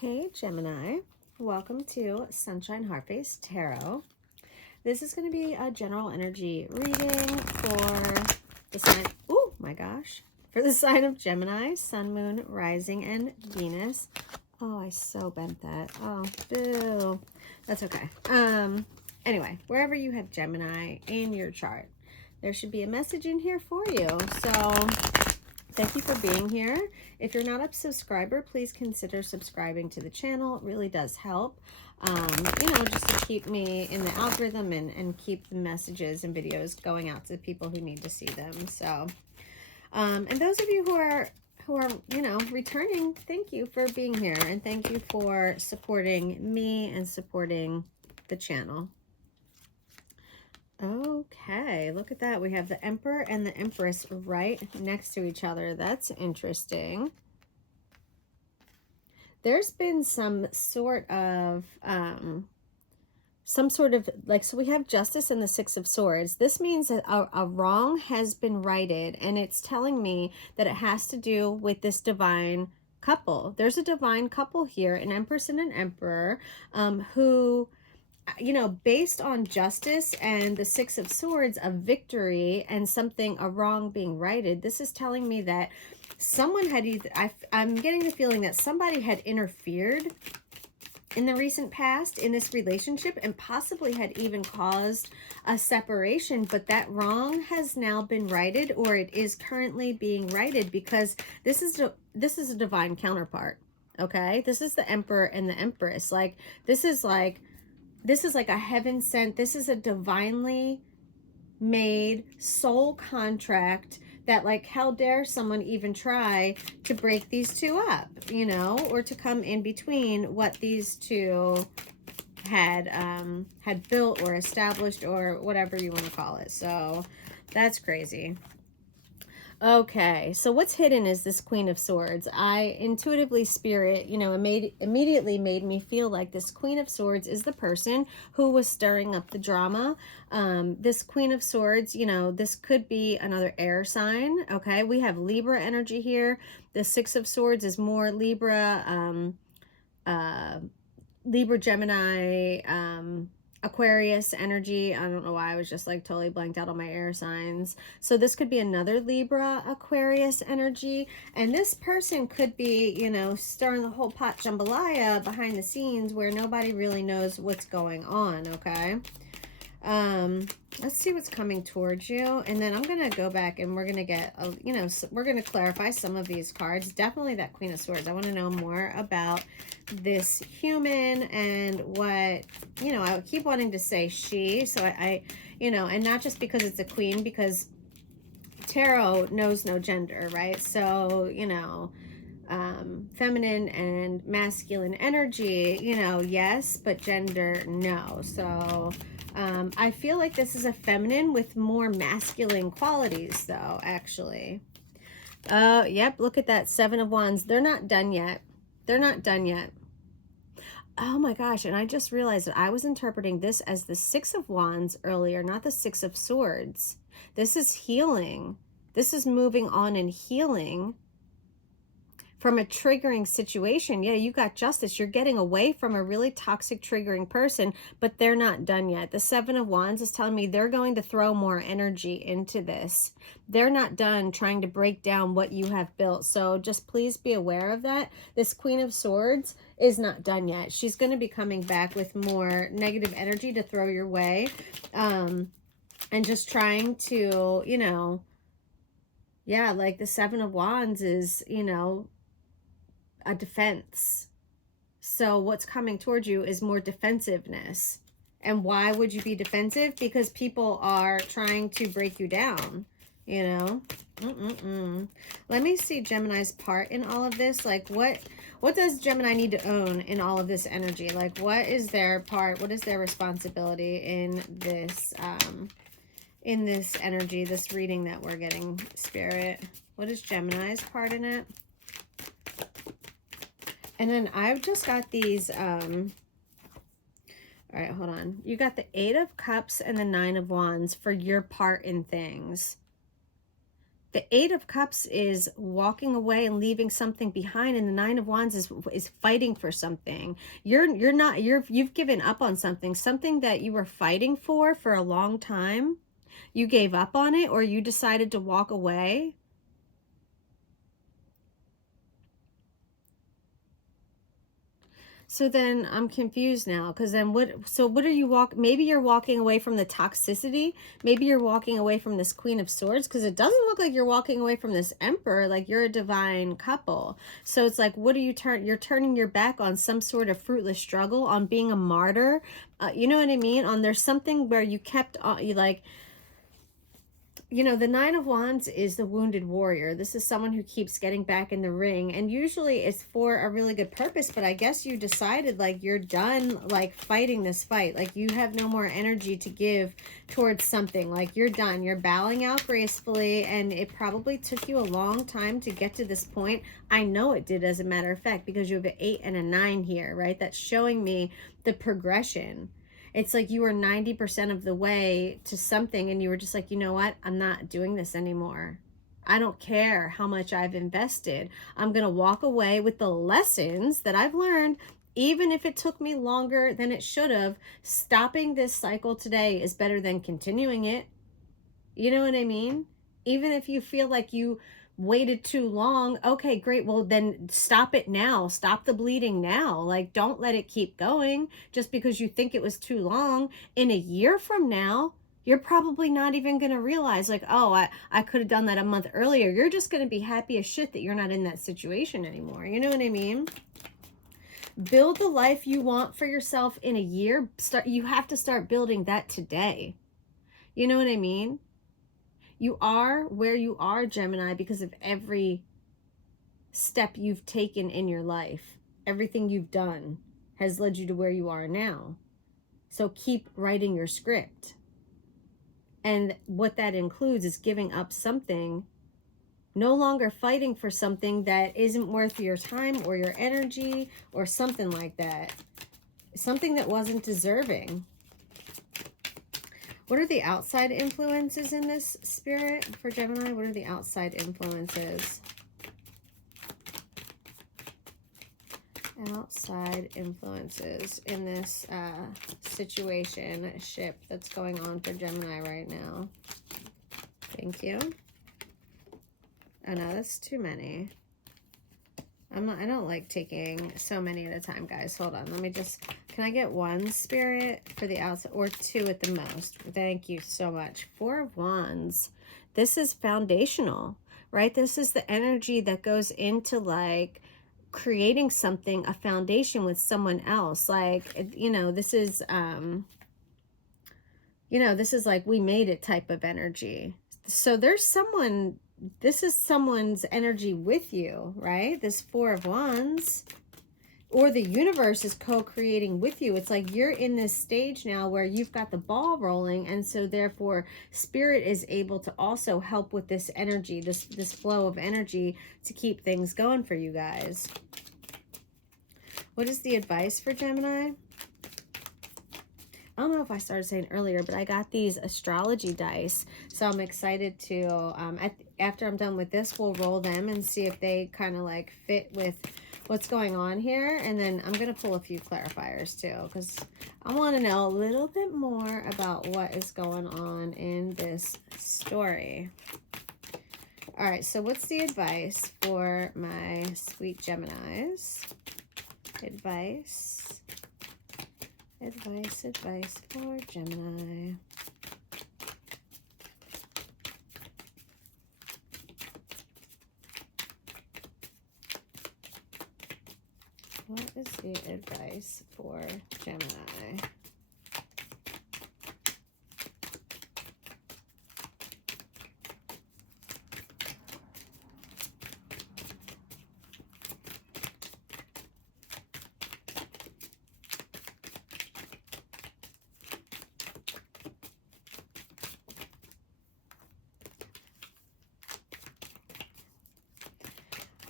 Hey Gemini, welcome to Sunshine Heartface Tarot. This is going to be a general energy reading for the sign, oh my gosh, for the sign of Gemini, Sun, Moon, Rising, and Venus. Oh, I so bent that. Oh, boo. That's okay. Anyway, wherever you have Gemini in your chart, there should be a message in here for you. So thank you for being here. If you're not a subscriber, please consider subscribing to the channel. It really does help, just to keep me in the algorithm and keep the messages and videos going out to the people who need to see them. So, and those of you who are, returning, thank you for being here. And thank you for supporting me and supporting the channel. Okay, look at that. We have the Emperor and the Empress right next to each other. That's interesting. There's been some sort of, so we have Justice and the Six of Swords. This means that a wrong has been righted, and it's telling me that it has to do with this divine couple. There's a divine couple here, an Empress and an Emperor, who, based on justice and the Six of Swords, a victory and a wrong being righted, this is telling me that someone had either, I'm getting the feeling that somebody had interfered in the recent past in this relationship and possibly had even caused a separation, but that wrong has now been righted, or it is currently being righted, because this is a divine counterpart. Okay, this is the Emperor and the Empress. This is like a heaven sent, this is a divinely made soul contract that, how dare someone even try to break these two up, or to come in between what these two had built or established, or whatever you want to call it. So that's crazy. Okay, so what's hidden is this Queen of Swords. I intuitively, spirit, immediately made me feel like this Queen of Swords is the person who was stirring up the drama. This Queen of Swords, this could be another air sign. Okay, we have Libra energy here. The Six of Swords is more Libra, Gemini, Aquarius energy. I don't know why I was just totally blanked out on my air signs. So this could be another Libra, Aquarius energy. And this person could be, stirring the whole pot jambalaya behind the scenes where nobody really knows what's going on. Okay. Let's see what's coming towards you, and then I'm gonna go back and we're gonna get we're gonna clarify some of these cards. Definitely that Queen of Swords. I want to know more about this human and what, I keep wanting to say she, so I and not just because it's a queen, because tarot knows no gender, right? So feminine and masculine energy, yes, but gender, no. So I feel like this is a feminine with more masculine qualities, though, actually. Yep, look at that, Seven of Wands. They're not done yet. They're not done yet. Oh my gosh, and I just realized that I was interpreting this as the Six of Wands earlier, not the Six of Swords. This is healing. This is moving on and healing from a triggering situation. Yeah, you got justice. You're getting away from a really toxic, triggering person, but they're not done yet. The Seven of Wands is telling me they're going to throw more energy into this. They're not done trying to break down what you have built. So just please be aware of that. This Queen of Swords is not done yet. She's going to be coming back with more negative energy to throw your way. And just trying to, yeah, like the Seven of Wands is, a defense. So what's coming towards you is more defensiveness. And why would you be defensive? Because people are trying to break you down, Let me see Gemini's part in all of this. What does Gemini need to own in all of this energy? What is their part? What is their responsibility in this energy, this reading that we're getting, Spirit? What is Gemini's part in it? And then I've just got these, all right, hold on. You got the Eight of Cups and the Nine of Wands for your part in things. The Eight of Cups is walking away and leaving something behind, and the Nine of Wands is fighting for something. You've given up on something that you were fighting for a long time. You gave up on it, or you decided to walk away. So then I'm confused now, because then what are you maybe you're walking away from the toxicity. Maybe you're walking away from this Queen of Swords, because it doesn't look like you're walking away from this Emperor. Like, you're a divine couple. So it's like, what are you're turning your back on some sort of fruitless struggle, on being a martyr. You know what I mean? On there's something where you kept on, you know, the Nine of Wands is the wounded warrior. This is someone who keeps getting back in the ring, and usually it's for a really good purpose, but I guess you decided, like, you're done, like, fighting this fight. Like, you have no more energy to give towards something. Like, you're done. You're bowing out gracefully, and it probably took you a long time to get to this point. I know it did, as a matter of fact, because you have an 8 and a 9 here, right? That's showing me the progression. It's like you were 90% of the way to something, and you were just like, you know what? I'm not doing this anymore. I don't care how much I've invested. I'm going to walk away with the lessons that I've learned, even if it took me longer than it should have. Stopping this cycle today is better than continuing it. You know what I mean? Even if you feel like you waited too long, okay, great, well then stop it now. Stop the bleeding now. Like, don't let it keep going just because you think it was too long. In a year from now, you're probably not even going to realize, like, oh, I could have done that a month earlier. You're just going to be happy as shit that you're not in that situation anymore. You know what I mean? Build the life you want for yourself in a year. You have to start building that today. You know what I mean? You are where you are, Gemini, because of every step you've taken in your life. Everything you've done has led you to where you are now. So keep writing your script. And what that includes is giving up something, no longer fighting for something that isn't worth your time or your energy or something like that. Something that wasn't deserving. What are the outside influences in this, Spirit, for Gemini? What are the outside influences? Outside influences in this situation-ship that's going on for Gemini right now. Thank you. Oh, no, that's too many. I don't like taking so many at a time, guys. Hold on. Let me just... Can I get one, Spirit, for the outside? Or two at the most. Thank you so much. 4 of Wands. This is foundational, right? This is the energy that goes into, like, creating something, a foundation with someone else. Like, you know, this is, this is like we made it type of energy. So there's someone... This is someone's energy with you, right? This 4 of Wands. Or the universe is co-creating with you. It's like you're in this stage now where you've got the ball rolling, and so therefore Spirit is able to also help with this energy, this flow of energy to keep things going for you guys. What is the advice for Gemini? I don't know if I started saying earlier, but I got these astrology dice. So I'm excited to, after I'm done with this, we'll roll them and see if they kind of like fit with what's going on here. And then I'm going to pull a few clarifiers too, because I want to know a little bit more about what is going on in this story. All right, so what's the advice for my sweet Geminis? Advice for Gemini. What is the advice for Gemini?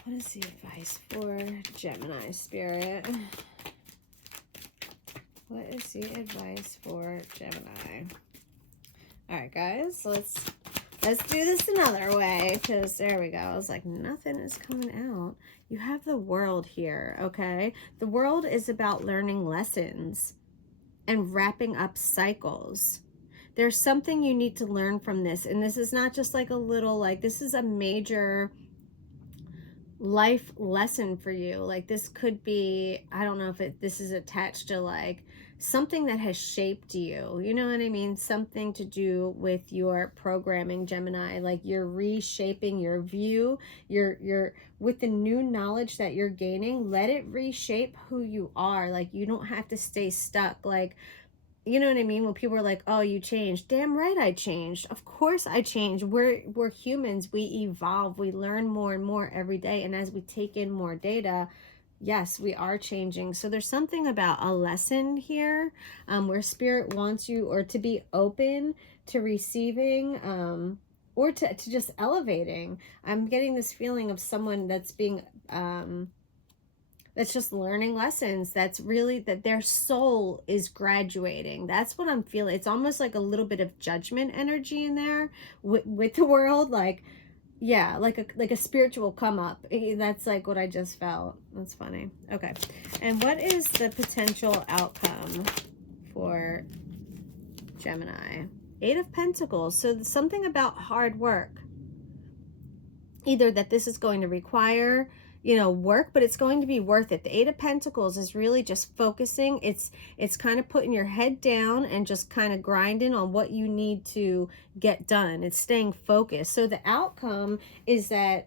What is the advice for Gemini, Spirit? What is the advice for Gemini? All right, guys, let's let's do this another way, because there we go. I was like, nothing is coming out. You have the world here, okay? The world is about learning lessons and wrapping up cycles. There's something you need to learn from this, and this is not just like a little, like, this is a major life lesson for you. Like, this could be, I don't know if this is attached to like something that has shaped you, you know what I mean? Something to do with your programming, Gemini. Like, you're reshaping your view, you're with the new knowledge that you're gaining, let it reshape who you are. Like, you don't have to stay stuck. Like, you know what I mean? When people are like, oh, you changed. Damn right I changed. Of course I changed. We're humans. We evolve. We learn more and more every day. And as we take in more data, yes, we are changing. So there's something about a lesson here, where spirit wants you, or to be open to receiving, or to just elevating. I'm getting this feeling of someone that's being... that's just learning lessons. That's really that their soul is graduating. That's what I'm feeling. It's almost like a little bit of judgment energy in there with the world. Like, yeah, like a spiritual come up. That's like what I just felt. That's funny. Okay. And what is the potential outcome for Gemini? 8 of Pentacles. So something about hard work. Either that this is going to require, you know, work, but it's going to be worth it. The 8 of Pentacles is really just focusing. It's kind of putting your head down and just kind of grinding on what you need to get done. It's staying focused. So the outcome is that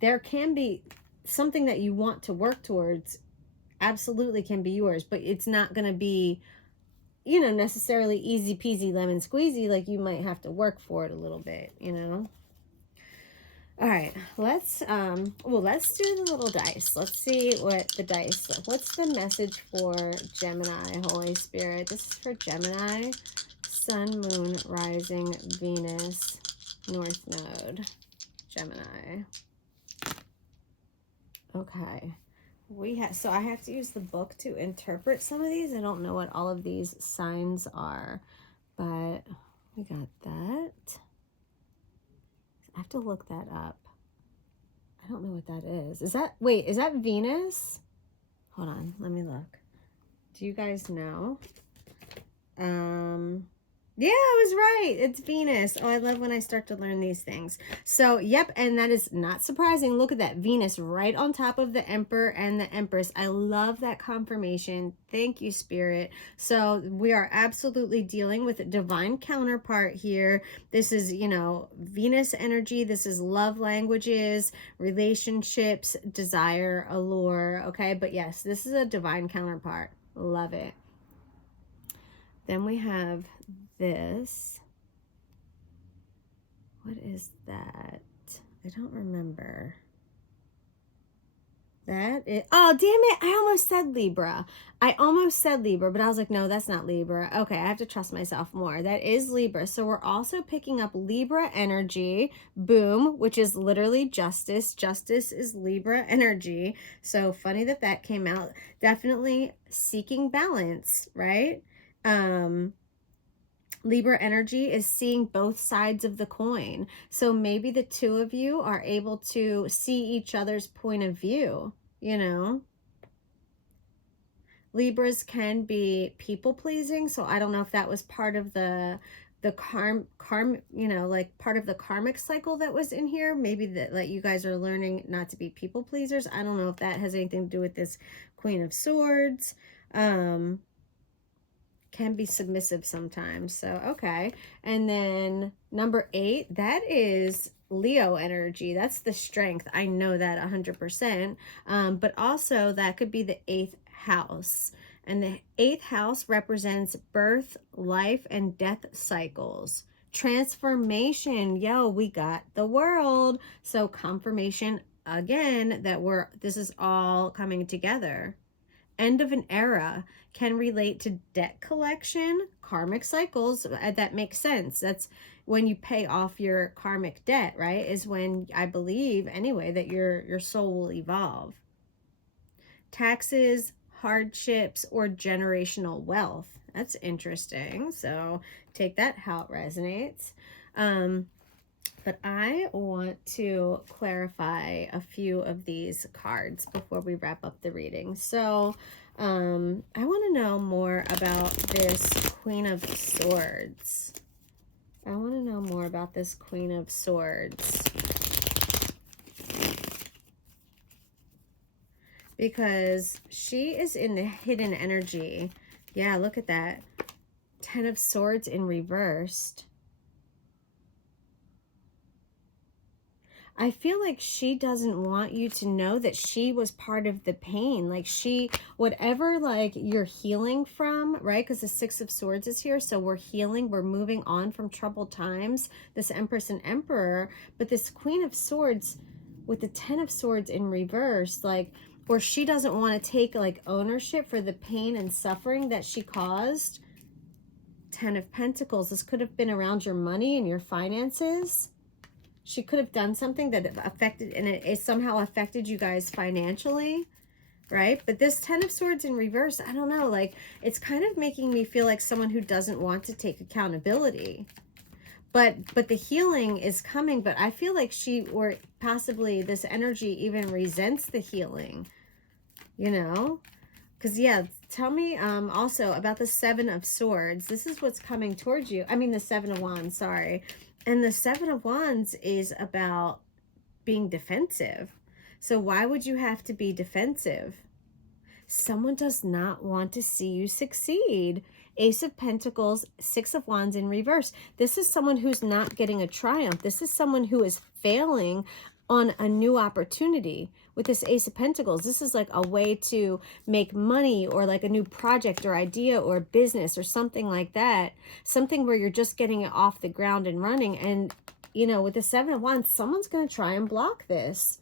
there can be something that you want to work towards, absolutely can be yours, but it's not going to be, you know, necessarily easy peasy lemon squeezy. Like, you might have to work for it a little bit, you know. All right, let's do the little dice. Let's see what the dice, what's the message for Gemini, Holy Spirit? This is for Gemini, Sun, Moon, Rising, Venus, North Node, Gemini. Okay, so I have to use the book to interpret some of these. I don't know what all of these signs are, but we got that. I have to look that up. I don't know what that is. Is that, wait, is that Venus? Hold on, let me look. Do you guys know? Yeah, I was right. It's Venus. Oh, I love when I start to learn these things. So, yep, and that is not surprising. Look at that. Venus right on top of the Emperor and the Empress. I love that confirmation. Thank you, Spirit. So, we are absolutely dealing with a divine counterpart here. This is, you know, Venus energy. This is love languages, relationships, desire, allure, okay? But yes, this is a divine counterpart. Love it. Then we have this. What is that? I don't remember. That is, oh, damn it. I almost said Libra. But I was like, no, that's not Libra. Okay, I have to trust myself more. That is Libra. So we're also picking up Libra energy. Boom, which is literally justice. Justice is Libra energy. So funny that that came out. Definitely seeking balance, right? Libra energy is seeing both sides of the coin. So maybe the two of you are able to see each other's point of view, you know. Libras can be people pleasing. So I don't know if that was part of the you know, like part of the karmic cycle that was in here. Maybe that you guys are learning not to be people pleasers. I don't know if that has anything to do with this Queen of Swords. Can be submissive sometimes. So, okay. And then number 8, that is Leo energy. That's the strength. I know that 100%. But also that could be the 8th house. And the 8th house represents birth, life, and death cycles. Transformation. Yo, we got the world. So confirmation again that this is all coming together. End of an era can relate to debt collection, karmic cycles. That makes sense. That's when you pay off your karmic debt, right? Is when, I believe anyway, that your soul will evolve. Taxes, hardships, or generational wealth. That's interesting. So take that how it resonates. But I want to clarify a few of these cards before we wrap up the reading. So I want to know more about this Queen of Swords. I want to know more about this Queen of Swords. Because she is in the hidden energy. Yeah, look at that. 10 of Swords in reversed. I feel like she doesn't want you to know that she was part of the pain. Like whatever like you're healing from, right? Because the 6 of Swords is here. So we're healing, we're moving on from troubled times, this Empress and Emperor. But this Queen of Swords with the 10 of Swords in reverse, like, or she doesn't want to take like ownership for the pain and suffering that she caused. 10 of Pentacles, this could have been around your money and your finances. She could have done something that affected, and it somehow affected you guys financially, right? But this 10 of Swords in reverse, I don't know, like, it's kind of making me feel like someone who doesn't want to take accountability. But the healing is coming, but I feel like she, or possibly this energy even resents the healing, you know? Because, yeah, tell me also about the 7 of Swords. This is what's coming towards you. I mean, the 7 of Wands, sorry. And the 7 of Wands is about being defensive. So why would you have to be defensive? Someone does not want to see you succeed. Ace of Pentacles, 6 of Wands in reverse. This is someone who's not getting a triumph. This is someone who is failing on a new opportunity. With this Ace of Pentacles, this is like a way to make money, or like a new project or idea or business or something like that. Something where you're just getting it off the ground and running. And, you know, with the 7 of Wands, someone's going to try and block this.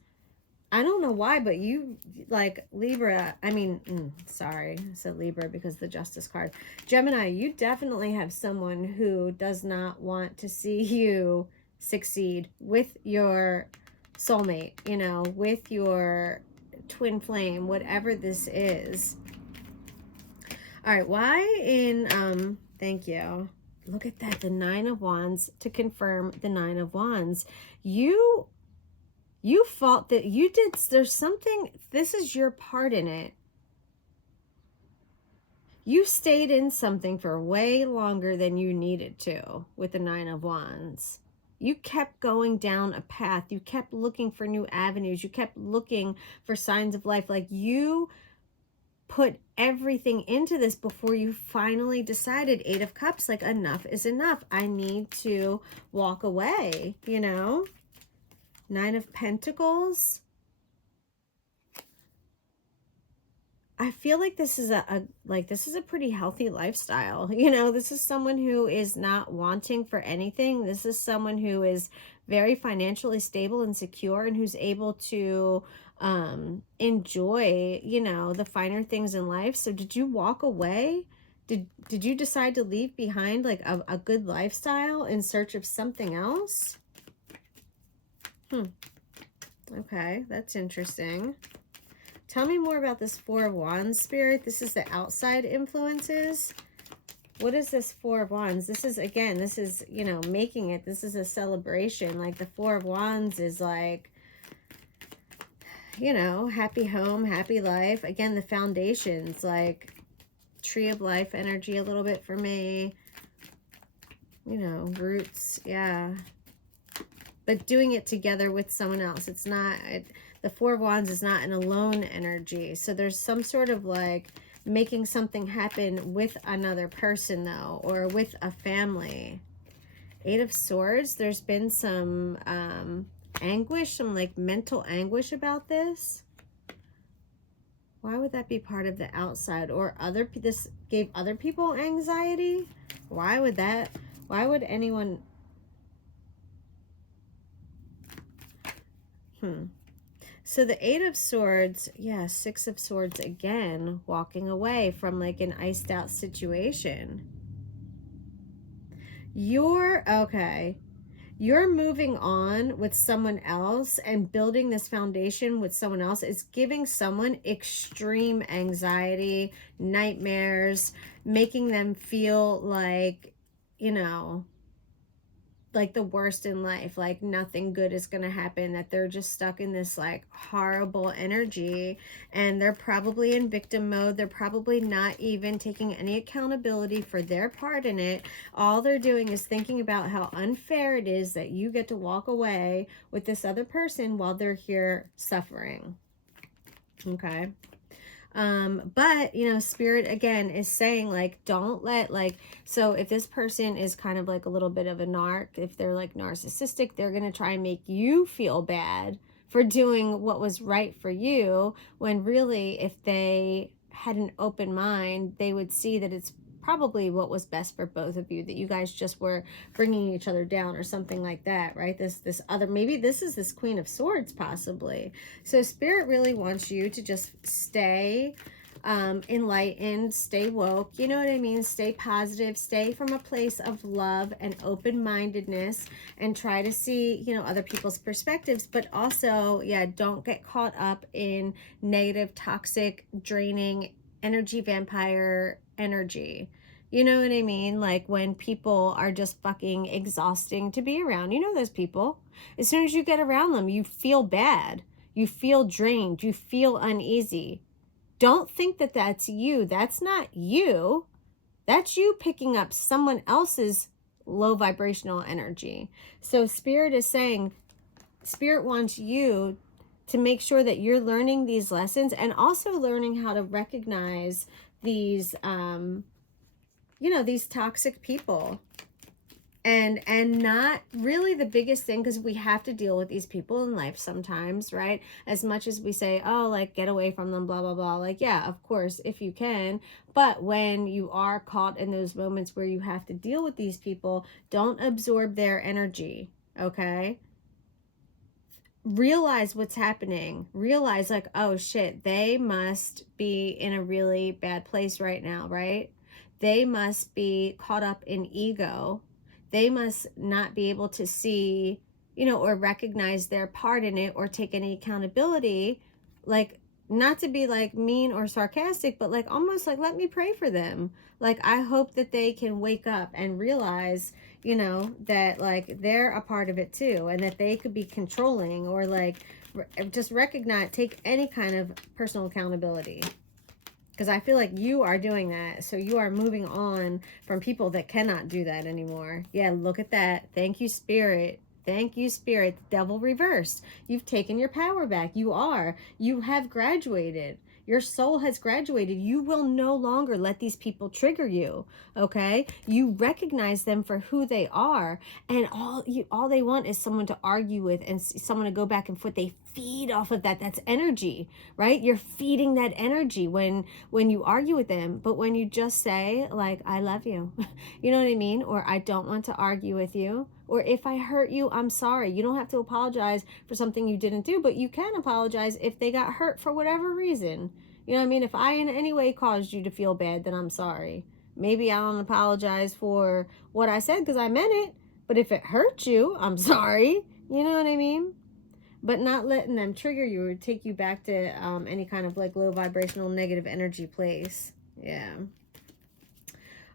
I don't know why, but you, like, Libra, I mean, sorry, I said Libra because the Justice card. Gemini, you definitely have someone who does not want to see you succeed with your soulmate, you know, with your twin flame, whatever this is. All right, why in, thank you. Look at that, the 9 of Wands, to confirm the 9 of Wands. You fought that, you did, there's something, this is your part in it. You stayed in something for way longer than you needed to with the 9 of Wands. You kept going down a path. You kept looking for new avenues. You kept looking for signs of life. Like, you put everything into this before you finally decided, 8 of Cups, like, enough is enough. I need to walk away, you know? 9 of Pentacles. I feel like this is this is a pretty healthy lifestyle. You know, this is someone who is not wanting for anything. This is someone who is very financially stable and secure, and who's able to enjoy, you know, the finer things in life. So did you walk away? Did you decide to leave behind like a good lifestyle in search of something else? Okay, that's interesting. Tell me more about this 4 of Wands, Spirit. This is the outside influences. What is this 4 of Wands? This is, again, this is, you know, making it. This is a celebration. Like, the 4 of Wands is like, you know, happy home, happy life. Again, the foundations, like tree of life energy a little bit for me. You know, roots, yeah. But doing it together with someone else. It's not... the 4 of Wands is not an alone energy. So there's some sort of like making something happen with another person though, or with a family. 8 of Swords, there's been some anguish, some like mental anguish about this. Why would that be part of the outside? Or this gave other people anxiety? Why would anyone... So the 8 of Swords, yeah, 6 of Swords again, walking away from like an iced out situation. You're moving on with someone else and building this foundation with someone else. It's giving someone extreme anxiety, nightmares, making them feel like, you know, like the worst in life, like nothing good is going to happen, that they're just stuck in this like horrible energy, and they're probably in victim mode. They're probably not even taking any accountability for their part in it. All they're doing is thinking about how unfair it is that you get to walk away with this other person while they're here suffering. Okay. But you know, spirit again is saying like, don't let like, so if this person is kind of like a little bit of a narc, if they're like narcissistic, they're going to try and make you feel bad for doing what was right for you, when really if they had an open mind, they would see that it's probably what was best for both of you, that you guys just were bringing each other down or something like that, right? This other, maybe this is this Queen of Swords possibly. So spirit really wants you to just stay enlightened, stay woke, you know what I mean? Stay positive, stay from a place of love and open-mindedness, and try to see, you know, other people's perspectives, but also, yeah, don't get caught up in negative, toxic, draining energy, vampire energy. You know what I mean? Like when people are just fucking exhausting to be around. You know those people. As soon as you get around them, you feel bad. You feel drained. You feel uneasy. Don't think that that's you. That's not you. That's you picking up someone else's low vibrational energy. So Spirit is saying, Spirit wants you to make sure that you're learning these lessons, and also learning how to recognize these, you know, these toxic people. And not really the biggest thing, because we have to deal with these people in life sometimes, right? As much as we say, oh, like, get away from them, blah, blah, blah. Like, yeah, of course, if you can. But when you are caught in those moments where you have to deal with these people, don't absorb their energy, okay? Realize what's happening. Realize like, oh shit, they must be in a really bad place right now, right? They must be caught up in ego. They must not be able to see, you know, or recognize their part in it, or take any accountability. Like, not to be like mean or sarcastic, but like almost like, let me pray for them. Like, I hope that they can wake up and realize, you know, that like they're a part of it too, and that they could be controlling, or like just recognize, take any kind of personal accountability. Because I feel like you are doing that. So you are moving on from people that cannot do that anymore. Yeah, look at that. Thank you, Spirit. Thank you, Spirit. The devil reversed. You've taken your power back. You have graduated. Your soul has graduated. You will no longer let these people trigger you, okay? You recognize them for who they are, and all they want is someone to argue with and someone to go back and forth. They feed off of that. That's energy, right? You're feeding that energy when you argue with them. But when you just say like, I love you, you know what I mean? Or I don't want to argue with you. Or if I hurt you, I'm sorry. You don't have to apologize for something you didn't do, but you can apologize if they got hurt for whatever reason. You know what I mean? If I in any way caused you to feel bad, then I'm sorry. Maybe I don't apologize for what I said because I meant it. But if it hurt you, I'm sorry. You know what I mean? But not letting them trigger you or take you back to any kind of like low vibrational negative energy place. Yeah.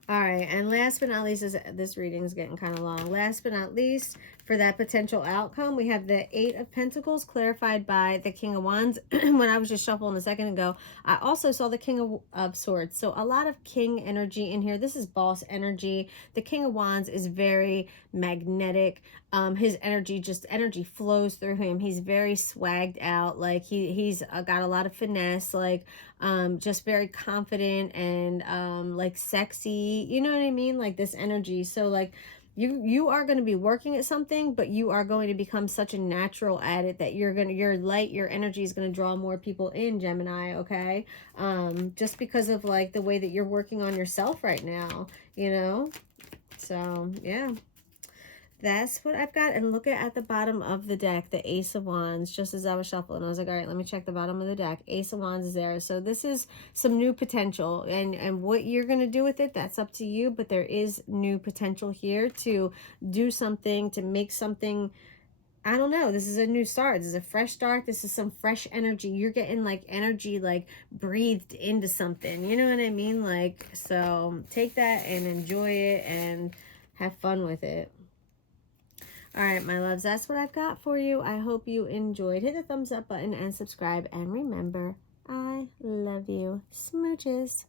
All right, and last but not least, this reading is getting kind of long. Last but not least, for that potential outcome, we have the Eight of Pentacles clarified by the King of Wands. When I was just shuffling a second ago, I also saw the King of Swords. So a lot of King energy in here. This is boss energy. The King of Wands is very magnetic. His energy flows through him. He's very swagged out. Like he's got a lot of finesse. Like just very confident and like sexy. You know what I mean? Like this energy. So like you are going to be working at something, but you are going to become such a natural at it that your energy is going to draw more people in, Gemini, okay? Just because of like the way that you're working on yourself right now, you know? So, yeah. That's what I've got. And look at the bottom of the deck, the Ace of Wands. Just as I was shuffling, I was like, all right, let me check the bottom of the deck. Ace of Wands is there. So this is some new potential. And what you're going to do with it, that's up to you. But there is new potential here to do something, to make something. I don't know. This is a new start. This is a fresh start. This is some fresh energy. You're getting like energy like breathed into something. You know what I mean? Like, so take that and enjoy it and have fun with it. All right, my loves, that's what I've got for you. I hope you enjoyed. Hit the thumbs up button and subscribe. And remember, I love you. Smooches.